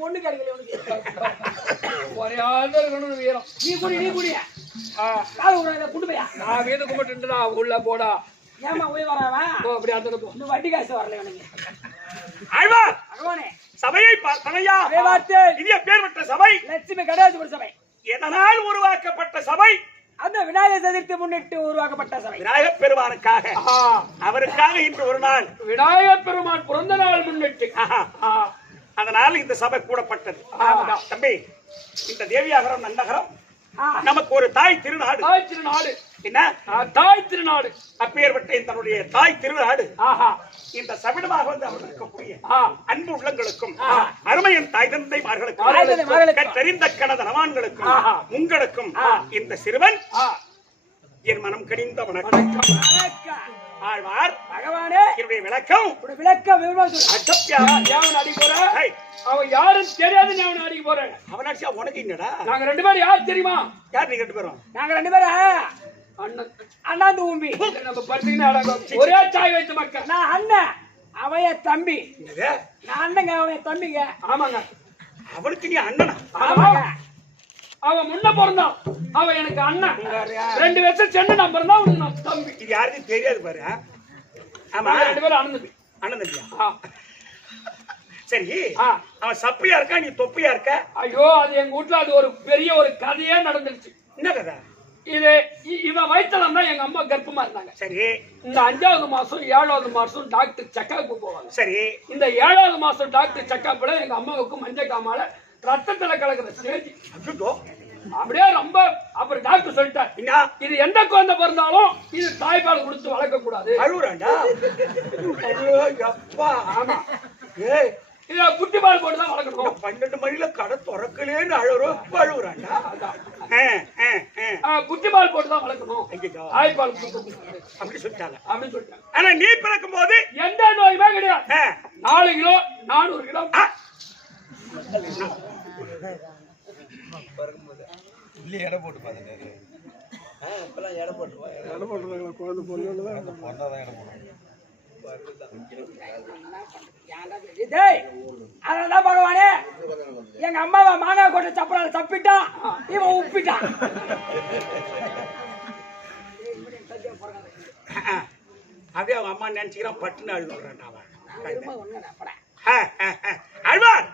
பொண்ணு கிடைக்கல ஒரே ஆள் வீரம் நீ குடி குண்டு பையா நான் வீடு கும்பிட்டு உள்ள போடா ஏமா போய் வரவா அப்படி அந்த வட்டி காசு வரல எனக்கு சபையை பார்த்தையா இது பேர் பெற்ற சபை லட்சுமி கடாஜபுர சபை எதனால் உருவாக்கப்பட்ட சபை அந்த விநாயகர் சதுர்த்தி முன்னிட்டு உருவாக்கப்பட்ட சபை விநாயகர் பெருமானுக்காக அவருக்காக இன்று ஒரு நாள் விநாயகர் பெருமான் பிறந்த நாள் முன்னிட்டு அதனால் இந்த சபை கூடப்பட்டது தம்பி இந்த தேவியாகரம் நன்னகரம் நமக்கு ஒரு தாய் திருநாடு என்ன தாய் திருநாடு அப்பேற்பட்ட தன்னுடைய தாய் திருநாடு இந்த சபிடமாக வந்து அவர் இருக்கக்கூடிய அன்பு உள்ளங்களுக்கும் அருமையின் தாய் தந்தைமார்களுக்கும் தெரிந்த கணத நவான்களுக்கும் உங்களுக்கும் இந்த சிறுவன் என் மனம் கனிந்த வணக்கம் ஆழ்வார் பகவானே என்னுடைய விளக்கம் அவன் யாரும் தெரியாது நீ அவன் அடிக்க போறேன் அவன் அடிச்சா உனக்கு என்னடா நாங்க ரெண்டு பேரும் யார் தெரியுமா யார் நீங்க ரெண்டு பேரும் நாங்க ரெண்டு பேரும் அண்ணாந்து ஊம்பி நம்ம படுத்தீங்கன்னா ஒரே சாய் வைத்த மக்கள் நான் அண்ணன் அவன் என் தம்பி நான் அண்ணங்க அவன் என் தம்பிங்க ஆமாங்க அவனுக்கு நீ அண்ணனா ஆமாங்க அவன் முன்ன பிறந்தான் அவன் எனக்கு அண்ணன் 2 வருஷம் சென்று நான் பிறந்தா அவனுக்கு நான் தம்பி இது யாருக்கும் தெரியாது பாரு ஆமா 2 பேரும் அண்ணன் தம்பியா சரி அவன் சப்பியா இருக்கா நீ தொப்பியா இருக்க ஐயோ அது எங்க வீட்டுல அது ஒரு பெரிய ஒரு கதையே நடந்துருச்சு என்ன கதை இது இவன் வயிற்றுல தான் எங்க அம்மா கர்ப்பமா இருந்தாங்க சரி இந்த 5வது மாசம் 7வது மாசம் டாக்டர் செக்கப் போவாங்க சரி இந்த 7வது மாசம் டாக்டர் செக்கப்ல எங்க அம்மாவுக்கு மஞ்சள் காமால ரத்தத்துல கலக்குற ஸ்டேஜ் அப்படியே ரொம்ப அப்புறம் டாக்டர் சொல்லிட்டார் இது எந்த குழந்தை பிறந்தாலும் இது தாய்ப்பால் கொடுத்து வளர்க்க கூடாது அழுவுறாண்டா ஆமா இத குட்டி பால் போட்டு தான் வளர்க்கணும் 12 மணில கடை திறக்கலேன்னு அழுவுறாண்டா குட்டி பால் போட்டு தான் வளர்க்கணும் தாய்ப்பால் அப்படி சொல்லிட்டாங்க ஆனா நீ பிறக்கும் போது எந்த நோயுமே கிடையாது 4 கிலோ 400 கிலோ எடை போட்டு பார்த்துட்டாரு இப்பெல்லாம் எடை போட்டுருவாங்க குழந்தை பொண்ணாதான் எடை போடுவாங்க அதான் பகவானே எங்க அம்மாவை மாங்காய் கொட்டை சப்பரால தப்பிட்டான் இவன் உப்பிட்டான் அப்படியே அவங்க அம்மா நினைச்சுக்கிறான் பட்டுன்னு அழுதுறான் அழ்வார்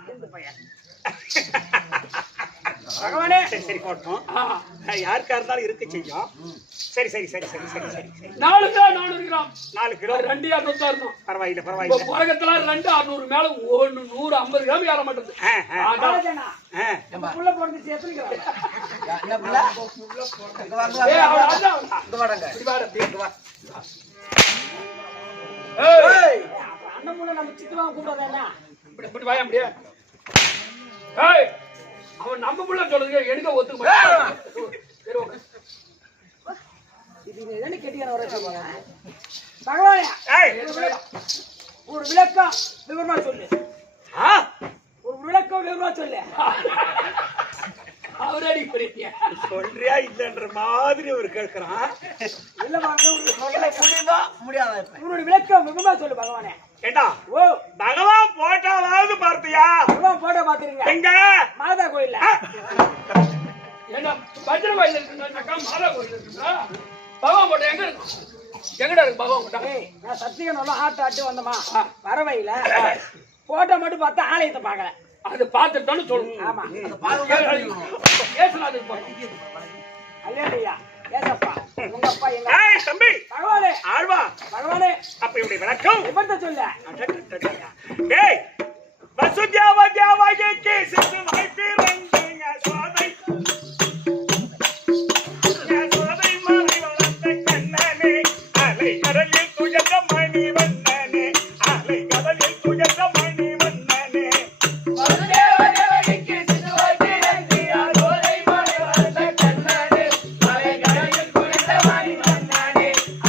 பகவானே சரி போட்டோம் யாருக்கா இருந்தாலும் இருக்க செய்யும் சரி சரி சரி சரி சரி சரி 4 கிலோ 400 கிராம் 4 கிலோ 2 200 இருந்தோம் பரவாயில்லை பரவாயில்லை உலகத்துல 2 600 மேல 150 கிராம் ஏற மாட்டேங்குது புள்ள போறது எத்தனை கிராம் என்ன புள்ள ஏய் இங்க வாங்க இங்க வா ஏய் அண்ணன் முள்ள நம்ம சித்தமா கூப்பிடுறதா இப்படி வாயா அப்படியே ஏய் அவன் நம்ம புள்ள சொல்லுங்க எடுக்க ஒத்துக்க மாட்டான் இது என்ன கேட்டியா வர சொல்லுங்க பகவானே ஒரு விளக்கம் விவரமா சொல்லு ஒரு விளக்கம் விவரமா சொல்லு அவரடி புரியா சொல்றியா இல்லன்ற மாதிரி ஒரு கேக்குறான் இல்ல வாங்க சொல்ல முடியுமா முடியாதா உன்னோட விளக்கம் விவரமா சொல்லு பகவானே ஏண்டா ஓ பகவான் போட்டோவாவது பார்த்தியா பகவான் போட்டோ பாத்துறீங்க எங்க மாதா கோயில்ல ஏன்னா பத்திர கோயில் இருக்குன்னாக்கா மாதா கோயில் இருக்குங்களா? பகவான் கோட்டை எங்க இருக்கும்? எங்கடா இருக்கு பகவான் கோட்டை? நான் சத்தியகனெல்லாம் ஆட்டு வந்தமா வரவையில போட்டோ மட்டும் பார்த்தா ஆலயத்தை பார்க்கல. அது பார்த்துட்டோன்னு சொல்லணும். ஆமா ஏசுநாதுக்கு போறோம். அல்லேலூயா. ஏசப்பா உங்க அப்பா எங்க ஏய் தம்பி பகவானே ஆழ்வா பகவானே அப்ப இப்படி விளக்கம் எப்படித்த சொல்ல டேய் வசுத்யாவ தேவாயே கேசித்து வைத்திரங்க சுவாதை சுவாதை மாறி வளர்ந்த கண்ணனே அலை கடலில் துயர்ந்த மணி வண்ணனே அலை கடலில் துயர்ந்த மணி வண்ணனே வசுதேவ தேவகிக்கு சிசுவாக்கி நந்தியா சோலை மாறி வளர்ந்த கண்ணனே அலை கடலில் துயர்ந்த மணி வண்ணனே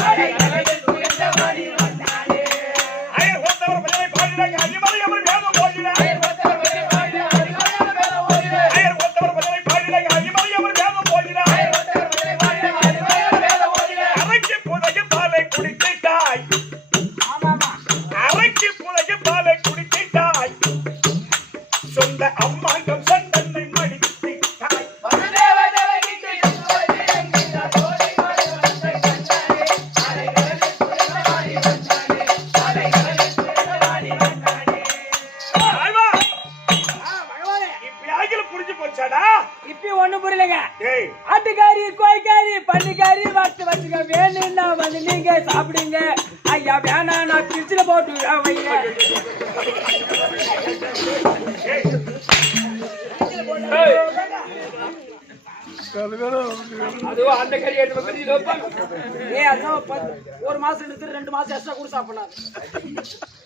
அலை கடலில் துயர்ந்த மணி வண்ணனே அயர் வந்தவர் பஜனை பாடினாங்க அதிமலை அவர் வேதம் போகிறார் அயர் வந்தவர் பஜனை பாடினாங்க அதிமலை அவர் வேதம் போகிறார் அயர் வந்தவர் பஜனை பாடினாங்க அதிமலை அவர் வேதம் போகிறார் அயர் வந்தவர் பஜனை பாடினாங்க அதிமலை அவர் வேதம் போகிறார் அரைக்கு புதைய பாலை குடித்தாய் ஆமாமா அரைக்கு புதைய பாலை குடித்தாய் சொந்த அம்மாங்கம் சந்தன்னை மடித்தாய் வசுதேவ தேவகிக்கு சிசுவாக்கி நந்தியா சோலை மாறி வளர்ந்த கண்ணனே அலை கடலில் துயர்ந்த மணி வண்ணனே அலை கடலில் துயர்ந்த மணி வண்ணனே ஆழ்வா பகவானே இப்படி ஆகில புரிஞ்சு போச்சாடா இப்ப ஒண்ணும் புரியலங்க. ஏய் ஆட்டுக்காரி கோய்க்காரி பன்னிக்காரி வச்சு வச்சுக்க வேணும்னா வந்து நீங்க சாப்பிடுங்க. ஐயா வேணா நான் பிரிச்சுல போட்டு வைங்க. அதுவும் அந்த கறி எடுத்து வந்து இது வைப்பாங்க. அதான் ஒரு மாசம் எடுத்து 2 மாசம் எக்ஸ்ட்ரா கூட சாப்பிடலாம்.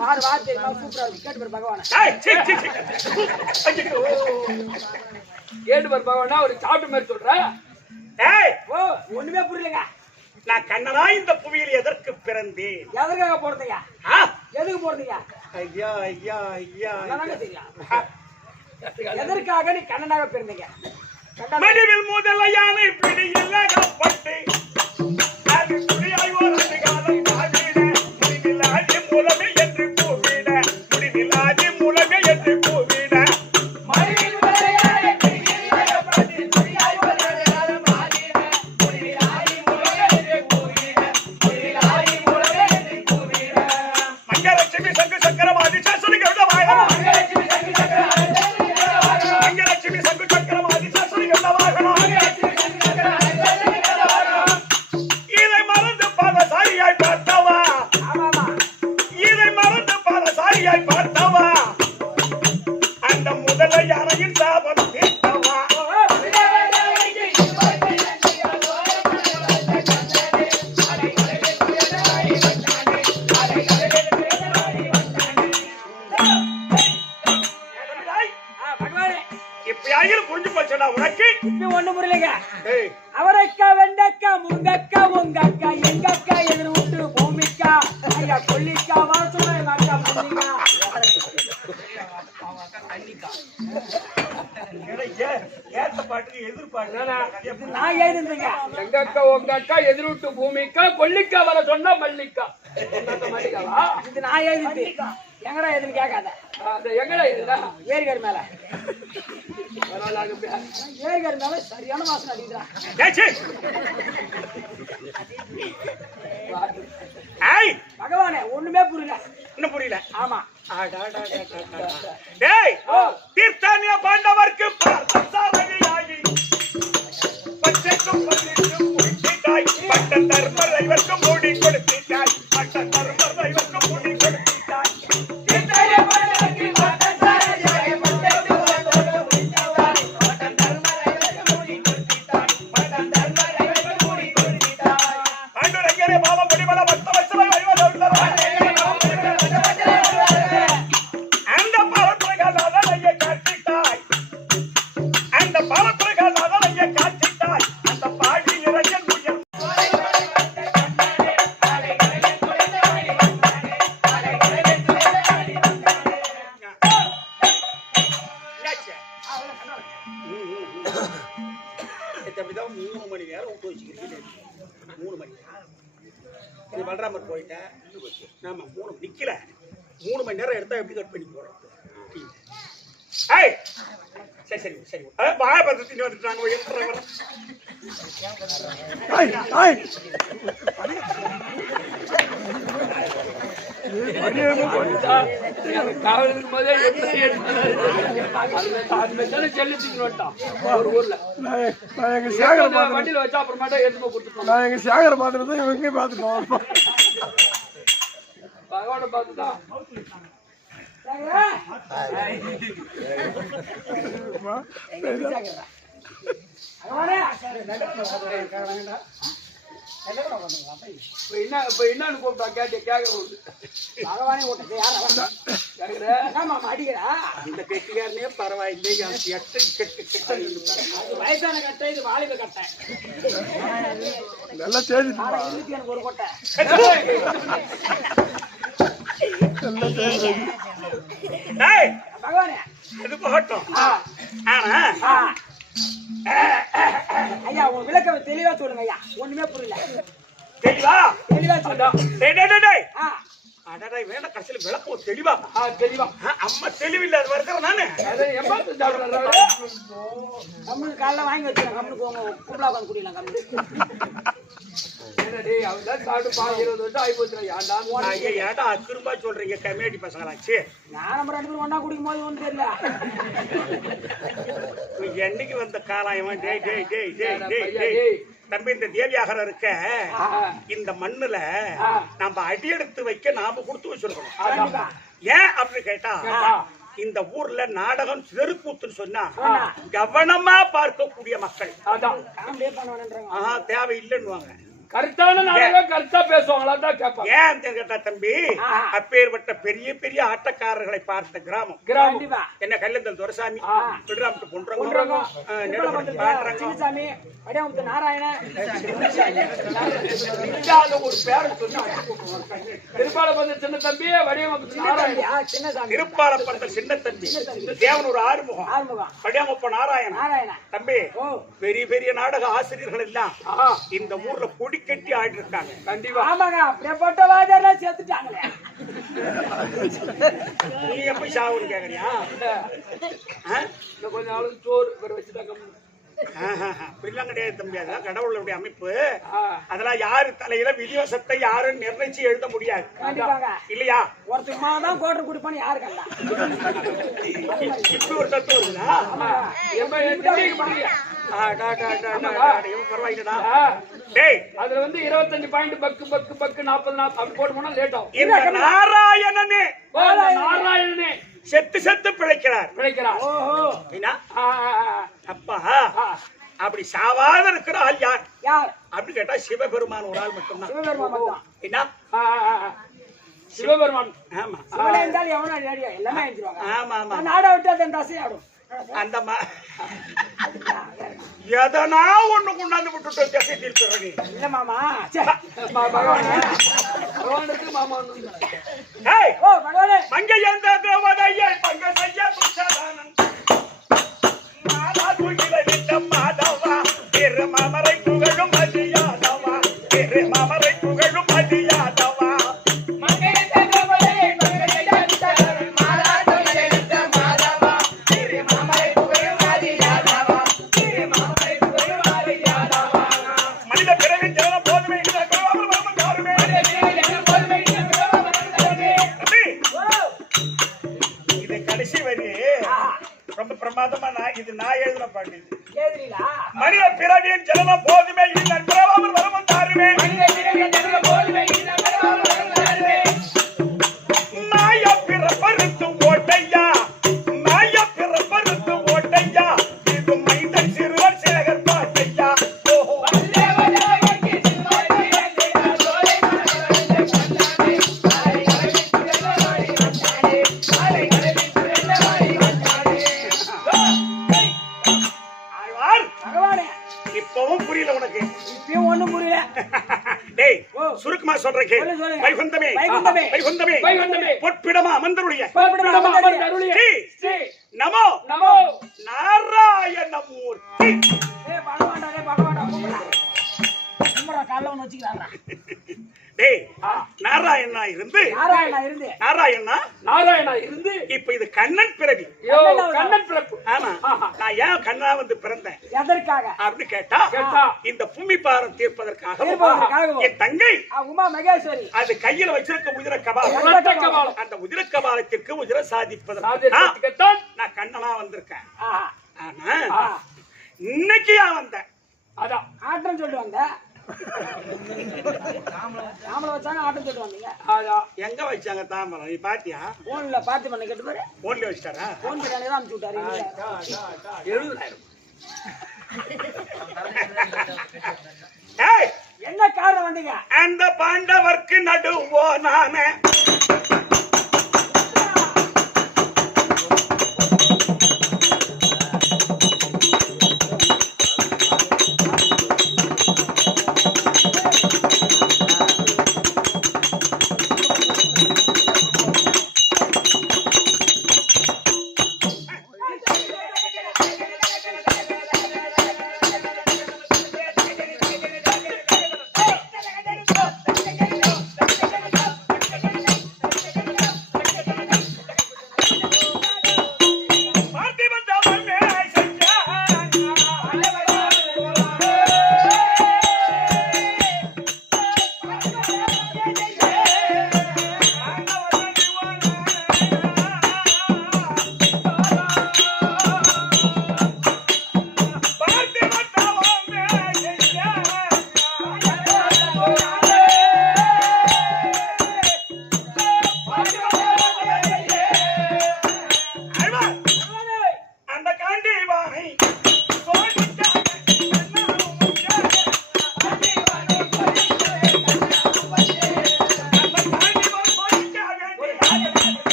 பாரு வார்த்தை சூப்பரா இருக்கு. கேட்டு பாரு பகவான. ஏய் சீ சீ சீ கேட்டு பாரு பகவானா ஒரு சாப்பிட்ட மாதிரி சொல்ற. ஏய் ஓ ஒண்ணுமே புரியலங்க. நான் கண்ணனா இந்த புவியில் எதற்கு பிறந்தேன் எதற்காக போறதுங்க? ஆ? எதுக்கு போறதுங்க? ஐயா ஐயா ஐயா அதானங்க தெரியும். எதற்காக நீ கண்ணனாக பிறந்தீங்க? மடிவில் முதல யானை பிடியில் அகப்பட்டு அது குடியாய் ஒரு காலம் காவிட முடிவில் ஆதி மூலமே என்று கூவிட முடிவில் ஆதி மூலமே என்று கூவிட மடியில் விளையாட பிடியில் அகப்பட்டு துணியாய் ஒரு காலம் ஆடின முடிவில் ஆடி முழங்க என்று கூவிட முடிவில் ஆடி முழங்க என்று கூவிட மங்கலட்சுமி சங்கு சக்கரமாதி சாசனிகளோட வாகனம் மங்கலட்சுமி சங்கு சக்கரம் மங்கலட்சுமி சங்கு சக்கரமாதி சாசனிகளோட வாகனம் இதை மறந்து பாதசாரியாய் பார்த்தவா ஆமாமா இதை மறந்து பாதசாரியாய் பார்த்தவா அந்த முதல யானையின் சாபம் தீர்த்தவா பகவானே இப்படி ஆகியும் புரிஞ்சு போச்சடா உனக்கு இப்ப ஒண்ணும் புரியலங்க. ஏய் அவரைக்கா வெண்டைக்கா முருங்கக்கா உங்க அக்கா எங்க அக்கா எதிர் விட்டு பூமிக்கா ஐயா கொல்லிக்கா வர சொன்ன எங்க அக்கா பூமிக்கா. ஏத்த பாட்டுக்கு எதிர்பார்த்து நான் எழுதுங்க. எங்க அக்கா உங்க அக்கா எதிர்விட்டு பூமிக்கா கொல்லிக்கா வர சொன்னா மல்லிக்கா மல்லிக்காவா? இது நான் எழுதி எங்கடா எதுன்னு கேட்காத. அது எங்கடா இதுடா? ஏரிகார் மேல பரவாயில்ல. ஏரிகார் மேல சரியான வாசனை அடிக்குதுடா. ஏய் பகவானே ஒண்ணுமே புரியல. இன்னும் புரியல ஆமா டேய் தீர்த்தானிய பாண்டவர்க்கு பார்த்தசாரதியாகி பச்சைக்கும் பள்ளிக்கும் முடித்தாய் பட்ட தர்மர் ஐவர்க்கும் மூடி கொடுத்தாய் பட்ட தர்மர் ஐவர்க்கும் மூடி கொடுத்தாய் பாண்டுரங்கரே பாவம் படிபல பக்த வச்சலை ஐவர் அந்த பாவத்துறைகள் அதனைய காட்டிட்டாய் அந்த பாவத்துறைகள் அதனைய காட்டிட்டாய் அந்த பாடி இறையன் உயர் அப்படிதான் 3 மணி நேரம் விட்டு வச்சுக்கிறீங்க 3 மணி நீ பல்ராமர் போயிட்டேன் ஆமா 3 நிக்கல 3 மணி நேரம் எடுத்தா எப்படி கட் பண்ணி போறோம் ஏய் சரி சரி சரி வாய பத்தி வந்துட்டாங்க எடுத்துறேன் காவலுக்கு போதே செல்லிச்சுட்டான் ஒரு ஊர்ல வண்டியில வச்சா அப்புறமாட்டா எடுத்து கொடுத்துட்டோம். நான் எங்க சேகர பாத்துட்டு இவங்க பாத்துட்டோம். பகவான பார்த்துதான் இப்ப என்னன்னு கூப்பிட்டா கேட்க பகவானே ஓட்டத்தை யார அடிக்கிறா இந்த கெட்டிக்காரனே பரவாயில்லை வயசான கட்டை இது வாலிப கட்டை நல்லா சேஞ்ச் எனக்கு ஒரு கொட்டை பகவானே அது போகட்டும் ஆனா ஐயா உன் விளக்க தெளிவா சொல்லுங்க ஐயா ஒண்ணுமே புரியல தெளிவா தெளிவா சொல்லுங்க அடடா வேணா கடைசியில விளக்கம் தெளிவா தெளிவா அம்மா தெளிவில்லாத வருகிறேன் நானு கம்முனு காலைல வாங்கி வச்சுருங்க கம்முனு போங்க கும்பலா உட்காந்து குடிக்கலாம் கம்முனு அவதான் சாப்பிட்டு 20 வருஷம் ஆகி போச்சு. ஏடா திரும்ப சொல்றீங்க கம்யூனிட்டி பசங்களாச்சு நான் நம்ம 2 பேரும் ஒண்ணா குடிக்கும் போது ஒன்றும் தெரியல என்னைக்கு வந்த காலாயமா டேய் டேய் டேய் டேய் டேய் டேய் தம்பி இந்த தேவியாகரம் இருக்க இந்த மண்ணுல நம்ம அடி எடுத்து வைக்க நாம கொடுத்து வச்சிருக்கோம். ஏன் அப்படின்னு கேட்டா இந்த ஊர்ல நாடகம் சிதறுக்கூத்துன்னு சொன்னா கவனமா பார்க்கக்கூடிய மக்கள் தேவை இல்லைன்னுவாங்க. கருத்தான நாடகம் கருத்தா பேசுவாங்களா தான் கேட்பாங்க. ஏன் கேட்டா தம்பி அப்பேற்பட்ட பெரிய பெரிய ஆட்டக்காரர்களை பார்த்த கிராமம் என்ன கல்லந்தல் துரசாமி பிடுராமத்து பொன்றாங்க சின்னசாமி வடிவமுத்து நாராயணன் ஒரு பேரை சொன்னா திருப்பாலப்பந்த சின்ன தம்பி வடிவமுத்து நாராயணன் சின்னசாமி திருப்பாலப்பந்த சின்ன தம்பி தேவனூர் ஆறுமுகம் வடிவமுப்ப நாராயணன் தம்பி பெரிய பெரிய நாடக ஆசிரியர்கள் எல்லாம் இந்த ஊர்ல கொடி கட்டி ஆடி இருக்காங்க. கண்டிப்பா ஆமாங்க அப்படியேப்பட்ட வாஜாரெல்லாம் சேர்த்துட்டாங்களே. நீ எப்ப சாவுன்னு கேக்குறியா? கொஞ்ச நாளுக்கு சோறு பேர் வச்சுட்டாங்க. அப்படிலாம் கிடையாது தம்பி, அதெல்லாம் கடவுளுடைய அமைப்பு. அதெல்லாம் யாரு தலையில விதிவசத்தை யாரும் நிர்ணயிச்சு எழுத முடியாது இல்லையா? ஒருத்தர் தான் கோட்டர் குடிப்பான்னு யாரு கண்டா? இப்படி ஒரு தத்துவம் இருக்குதா? அதுல வந்து 25 பாயிண்ட் பக்கு பக்கு பக்கு 40 அப்படி போட்டு போனா லேட் ஆகும். நாராயணனே செத்து செத்து பிழைக்கிறார். ஓஹோ அப்பா அப்படி சாவாத இருக்கிற ஆள் யார் யார் அப்படி கேட்டா சிவபெருமான் ஒரு ஆள் மட்டும்தான். சிவபெருமான் சிவபெருமான். ஆமா இருந்தாலும் எவனா எல்லாமே எழுதிருவாங்க. ஆமா ஆமா நாட விட்டு அந்த தசை ஆடும். அந்த எதனா ஒண்ணு கொண்டாந்து விட்டுட்டு திசை தீர்த்துறீ இல்ல மாமா. மங்கை எந்த தேவதையை பங்க செய்ய துஷாதானன் மாதா தூக்கில விட்ட மாதவா திரு மாமரை புகழும் மதியாதவா திரு மாமரை புகழும் மதியாதவா ரொம்ப பிரமாதமா இது நான் எழுதுன பாட்டு. மனித பிறவியின் ஜனனம் போதுமே இல்லை பிறவாமல் வரமும் தாருமே நாய பிறப்பறுத்து ஓட்டையா நாய பிறப்பறுத்து ஓட்டையா இது மைந்தன் சிறுவன் சேகர் பாட்டையா. இப்பவும் புரியல உனக்கு? இப்பயும் ஒண்ணும் புரியல. டேய் சுருக்கமா சொல்றேன். வைகுந்தமே வைகுந்தமே வைகுந்தமே பொற்பிடமா அமர்ந்தருடைய நமோ நமோ நாராயணமூர்த்தி. பகவான் பகவான் நல்லவன் வச்சுக்கிறாங்க. டேய் நாராயணா இருந்து நாராயணா இருந்து இப்ப இது கண்ணன் பிறவி. கண்ணன் பிறப்பு. ஆமா, நான் ஏன் கண்ணா வந்து பிறந்தேன் எதற்காக அப்படின்னு கேட்டா இந்த பூமி பாரம் தீர்ப்பதற்காக என் தங்கை உமா மகேஸ்வரி அது கையில வச்சிருக்க உதிர கபாலம், அந்த உதிர கபாலத்திற்கு உதிர சாதிப்பதற்கு நான் கண்ணனா வந்திருக்கேன். ஆனா இன்னைக்கு ஏன் வந்தேன்? அதான் ஆட்டம் சொல்லிட்டு வந்த தாமரை வச்சாங்க, ஆட்டம் சொல்லிட்டு வந்தீங்க. எங்க வச்சாங்க தாமரை? நீ பாத்தியா? போன்ல பார்த்து பண்ண கேட்டு பாரு. போன்ல வச்சிட்டாரா? போன் பண்ணி தான் அனுப்பிச்சு விட்டாரு. 70,000. என்ன காரணம் வந்தீங்க? அந்த பாண்டவர்க்கு நடுவோ நானே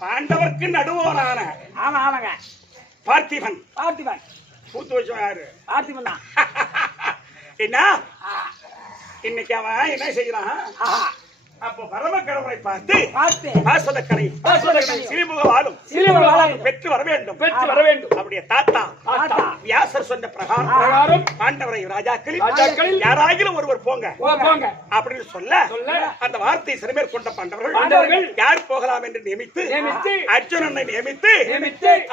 பாண்டவர்க்கு நடுவோரான பார்த்திபன். பூத்து வச்சவன் யாரு? பார்த்திபன் தான். என்ன இன்னைக்கு அவன் என்ன செய்யறான்? அப்போ பரம கடவுளை பார்த்து பாசலக்கணை சிறுமுகவாலும் பெற்று வர வேண்டும் அப்படியே தாத்தா வியாசர் சொன்ன பிரகாரம் பாண்டவரை ராஜாக்களில் யாராகிலும் ஒருவர் போங்க அப்படின்னு சொல்ல அந்த வார்த்தை சிறுமேற் கொண்ட பாண்டவர்கள் யார் போகலாம் என்று நியமித்து அர்ஜுனனை நியமித்து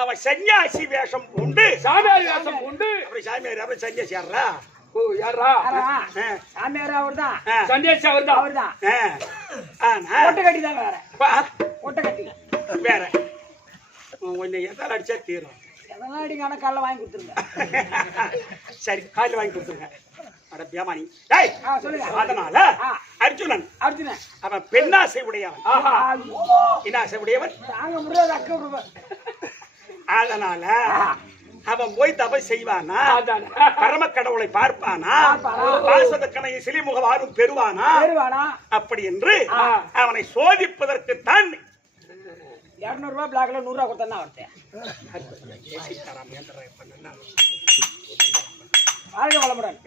அவன் சன்னியாசி வேஷம் உண்டு அப்படி சாமியார் அப்படி சன்னியாசி யாரா? வேற கொஞ்சம் எதால அடிச்சா தீரும். சரி, காலையில் வாங்கி கொடுத்துருங்க. அதனால அர்ஜுனன் அவன் பெண்ணாசை உடையவன். என்னாசை உடையவன்? அதனால அவன் போய் தபை செய்வானா? பரம கடவுளை பார்ப்பானா? பாசதக்கனை சிலிமுகவாரும் பெறுவானா? அப்படி என்று அவனை சோதிப்பதற்கு தான் 200 ரூபாய் பிளாக்ல 100 ரூபாய் கொடுத்தா அவர்த்தேன். வாழ்க வளமுடன்.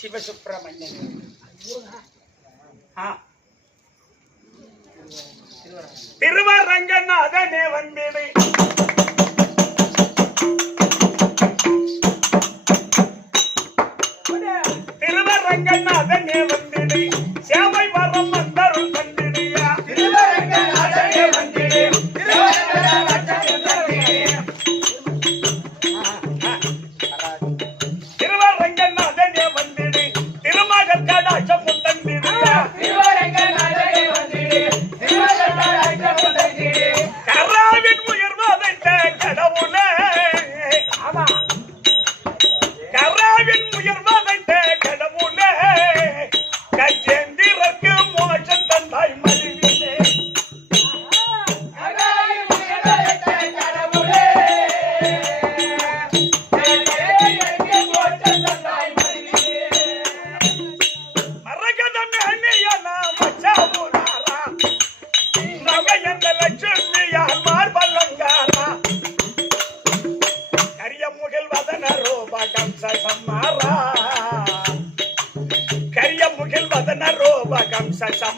சிவசுப்பிரமணியன் திருவரங்கநாதனே வந்திடு திருவரங்கநாதனே வந்திடு சேவை வரம் வந்தருள் வந்திடுயா திருவரங்கநாதனே வந்திடு திருவரங்கநாதனே வந்திடு திருமகன் கடாட்சம் முத்தந்திடுயா கராவின் உயர்வாதை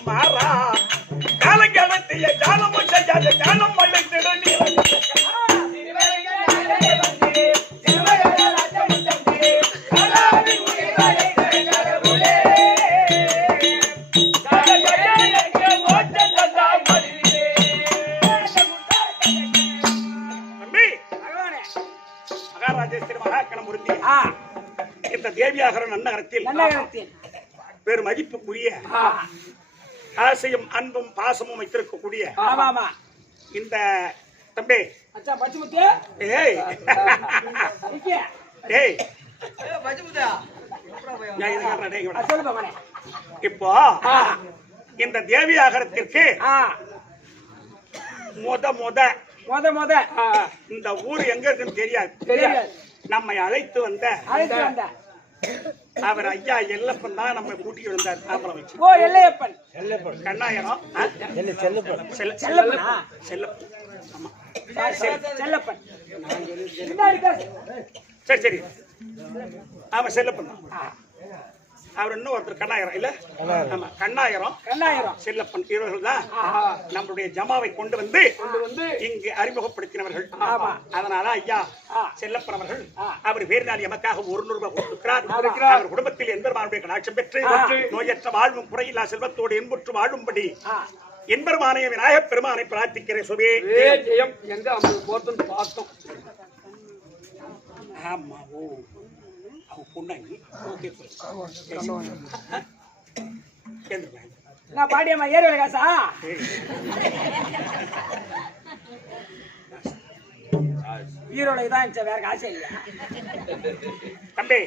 மாறா காலங்கடத்திய ஜானமும் செய்யாத ஞானம் அழைத்திட மகாராஜேஸ்வரி மகாக்கணமுருந்தி இந்த தேவியாகரன் நன்னகரத்தில் பெரு மதிப்புக்குரிய ஆசையும் அன்பும் பாசமும் வைத்திருக்கக்கூடிய இந்த தம்பி ஏய் ஏய் இப்போ இந்த தேவியாகரத்திற்கு முத இந்த ஊர் எங்க இருக்குன்னு தெரியாது நம்மை அழைத்து வந்த அவர் ஐயா எல்லப்பன் தான் நம்ம கூட்டிட்டு வந்தார் தாம்பரம் வச்சு. ஓ எல்லையப்பன் கண்ணாயிரம் செல்லப்பன் சரி சரி ஆமா செல்லப்பன் அவர் இன்னும் ஒருத்தர் கண்ணாயிரம் இல்ல ஆமா கண்ணாயிரம் செல்லப்பன் இவர்கள் தான் நம்மளுடைய ஜமாவை கொண்டு வந்து இங்கு அறிமுகப்படுத்தினவர்கள். அதனால ஐயா செல்லப்பன் அவர்கள் அவர் வேறுநாள் எமக்காக 100 ரூபாய் கொடுத்திருக்கிறார். அவர் குடும்பத்தில் எம்பெருமானுடைய கடாட்சம் பெற்று நோயற்ற வாழ்வும் குறையில்லா செல்வத்தோடு என்புற்று வாழும்படி எம்பெருமானைய விநாயகப் பெருமானை பிரார்த்திக்கிறேன். சுபே ஜெயம் எங்க அவங்க போட்டு பார்த்தோம். ஆமா ஓ பொண்ணாங்கி ஓகே நான் பாடியம்மா ஏறு காசா ஈரோடு தான் வேற காசு இல்லையா தம்பி?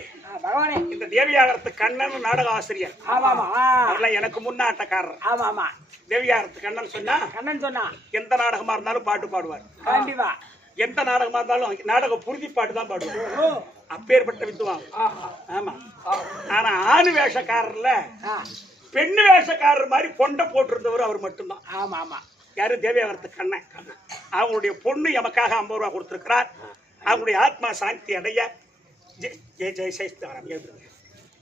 பகவானே இந்த தேவியாகரத்து கண்ணன் நாடக ஆசிரியர். ஆமாமா அவர்லாம் எனக்கு முன்னாட்டக்காரர். ஆமாமா தேவியாகரத்து கண்ணன் சொன்னா எந்த நாடகமா இருந்தாலும் பாட்டு பாடுவார். கண்டிப்பா எந்த நாடகமா இருந்தாலும் நாடக புரிதி பாட்டு தான் பாடுவார். அப்பேற்பட்ட வித்துவாங்க. ஆமா. ஆனா ஆணு வேஷக்காரர்ல பெண்ணு வேஷக்காரர் மாதிரி கொண்ட போட்டிருந்தவர் அவர் மட்டும்தான். ஆமா ஆமா. யாரு? தேவியாகரத்து கண்ணன். அவங்களுடைய பொண்ணு எமக்காக 50 ரூபாய் கொடுத்திருக்கிறார். அவங்களுடைய ஆத்மா சாந்தி அடைய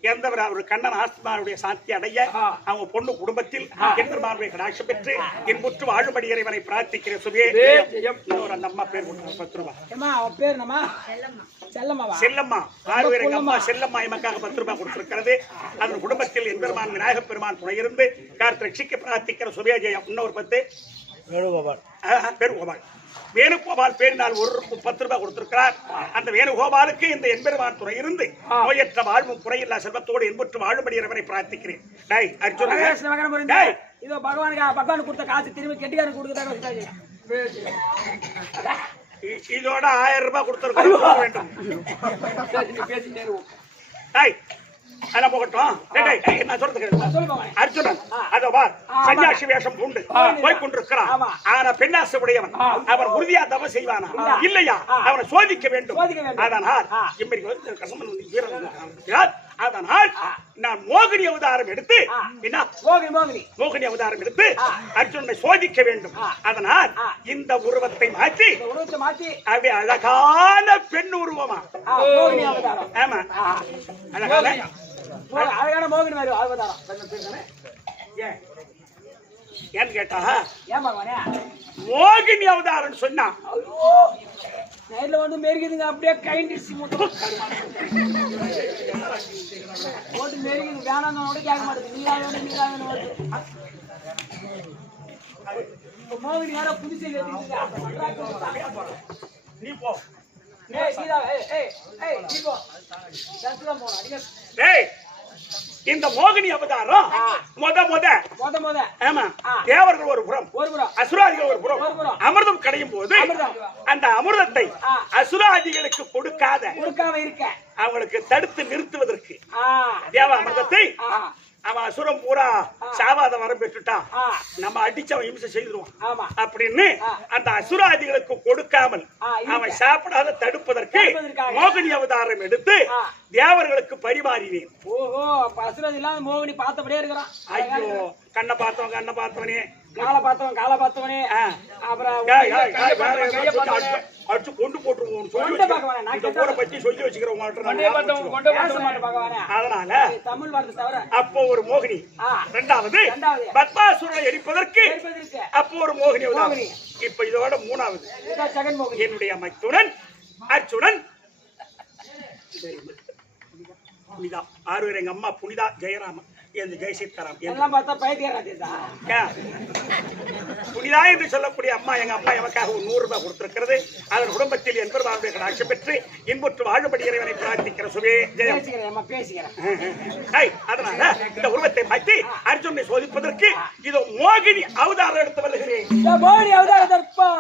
எந்தவர் அவர் கண்ணன் ஆத்மாவுடைய சாந்தி அடைய அவங்க பொண்ணு குடும்பத்தில் எம்பெருமானுடைய கடாட்சம் பெற்று என்புற்று வாழும்படி இறைவனை பிரார்த்திக்கிற சுபே. அந்த அம்மா பேர் 10 ரூபாய். செல்லம்மா ஆறுவரங்க அம்மா செல்லம்மா எமக்காக 10 ரூபாய் கொடுத்திருக்கிறது. அந்த குடும்பத்தில் எம்பெருமான் விநாயகப் பெருமான் துணை இருந்து காத்து ரட்சிக்க பிரார்த்திக்கிற சுபே ஜெயம். இன்னொரு 10 வேணுகோபால். வேணுகோபால் பேரினால் 10 ரூபாய் கொடுத்திருக்கிறார். அந்த வேணுகோபாலுக்கு இந்த எம்பெருமான் துறை இருந்து நோயற்ற வாழ்வும் குறையில்லா செல்வத்தோடு என்பற்று வாழும்படி இறைவனை பிரார்த்திக்கிறேன். இதோ பகவான் கொடுத்த காசு திரும்பி கெட்டிக்காரன் கொடுக்க இதோட 1000 ரூபாய் கொடுத்திருக்க வேண்டும். அதெல்லாம் போகட்டும். நான் சொல்றது அர்ஜுனன் அதோ சன்னியாசி வேஷம் பூண்டு போய் கொண்டிருக்கிறான். ஆனா பெண்ணாசை உடையவன். அவன் உறுதியா தவம் செய்வானா இல்லையா அவனை சோதிக்க வேண்டும். அதனால் அதனால் நான் மோகினி அவதாரம் எடுத்து மோகினி அவதாரம் எடுத்து அர்ஜுனனை சோதிக்க வேண்டும். அதனால் இந்த உருவத்தை மாற்றி அப்படியே அழகான பெண் உருவமா. ஆமா அழகான மோகினி மாதிரி அவதாரம் ஏன்னு கேட்டா மோகினி அவதாரம் சொன்னா நேர்ல வந்து மேற்குதுங்க அப்படியே கைண்டிச்சு போட்டு மேற்குது வேணாம் கூட கேட்க மாட்டேங்குது. நீராக மோகினி யாரோ புதுசை நீ போ. இந்த மோகினி அவதாரம் முத ஆமா தேவர்கள் ஒரு புறம் அசுராதிகள் ஒரு புறம் அமிர்தம் கிடையும் போது அந்த அமிர்தத்தை அசுராதிகளுக்கு கொடுக்காம இருக்க அவங்களுக்கு தடுத்து நிறுத்துவதற்கு தேவ அமிர்தத்தை அவன் அசுரம் பூரா சாவாத வரம் பெற்றுட்டான் நம்ம அடிச்சு அவன் இம்சை செய்துருவான் அப்படின்னு அந்த அசுராதிகளுக்கு கொடுக்காமல் அவன் சாப்பிடாத தடுப்பதற்கு மோகினி அவதாரம் எடுத்து தேவர்களுக்கு பரிமாறினேன். ஓஹோ அப்ப அசுராதி எல்லாம் மோகினி பார்த்தபடியே இருக்கிறான். ஐயோ கண்ணை பார்த்தவனே காலை பார்த்தவனே அப்புறம் அடிச்சு கொண்டு போட்டுருவோம் சொல்லி கொண்டு பார்க்க வேணாம். நான் இந்த ஊரை பத்தி சொல்லி வச்சுக்கிறேன் கொண்டே பார்த்தவங்க கொண்டே பேச பார்த்தவங்க மாட்டேன் பார்க்க வேணாம். அதனால தமிழ் வார்த்தை தவிர அப்போ ஒரு மோகினி ஆ. இரண்டாவது இரண்டாவது. பத்மாசுரனை எரிப்பதற்கு இருப்பதற்கு அப்போ ஒரு மோகினி மோகினி. இப்ப இதோட மூணாவது இதுதான் ஜெகன்மோகன். என்னுடைய மைத்துனன் அர்ஜுனன் புனிதா ஆறு எங்க அம்மா புனிதா ஜெயராமன் என்று ஜெயசீத்தாராம் எல்லாம் பார்த்தா பைத்தியராஜா. புனிதா என்று சொல்லக்கூடிய அம்மா எங்க அப்பா எமக்காக ஒரு 100 ரூபாய் கொடுத்திருக்கிறது. அதன் குடும்பத்தில் என்பவருடைய கடாட்சி பெற்று இன்புற்று வாழும்படி இறைவனை பிரார்த்திக்கிற சுவே ஜெயம். பேசிக்கிறேன் அம்மா பேசிக்கிறேன். அதனால இந்த உருவத்தை மாற்றி அர்ஜுனை சோதிப்பதற்கு இதோ மோகினி அவதாரம் எடுத்து வருகிறேன். மோகினி அவதாரம் தற்பா.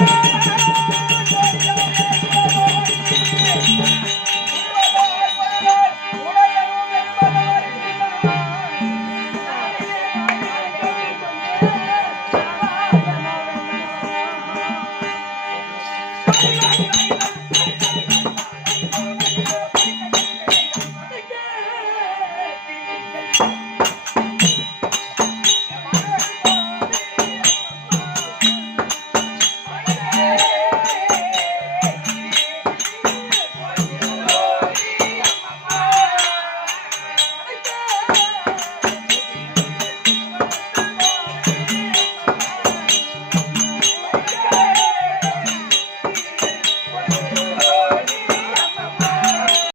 ஆ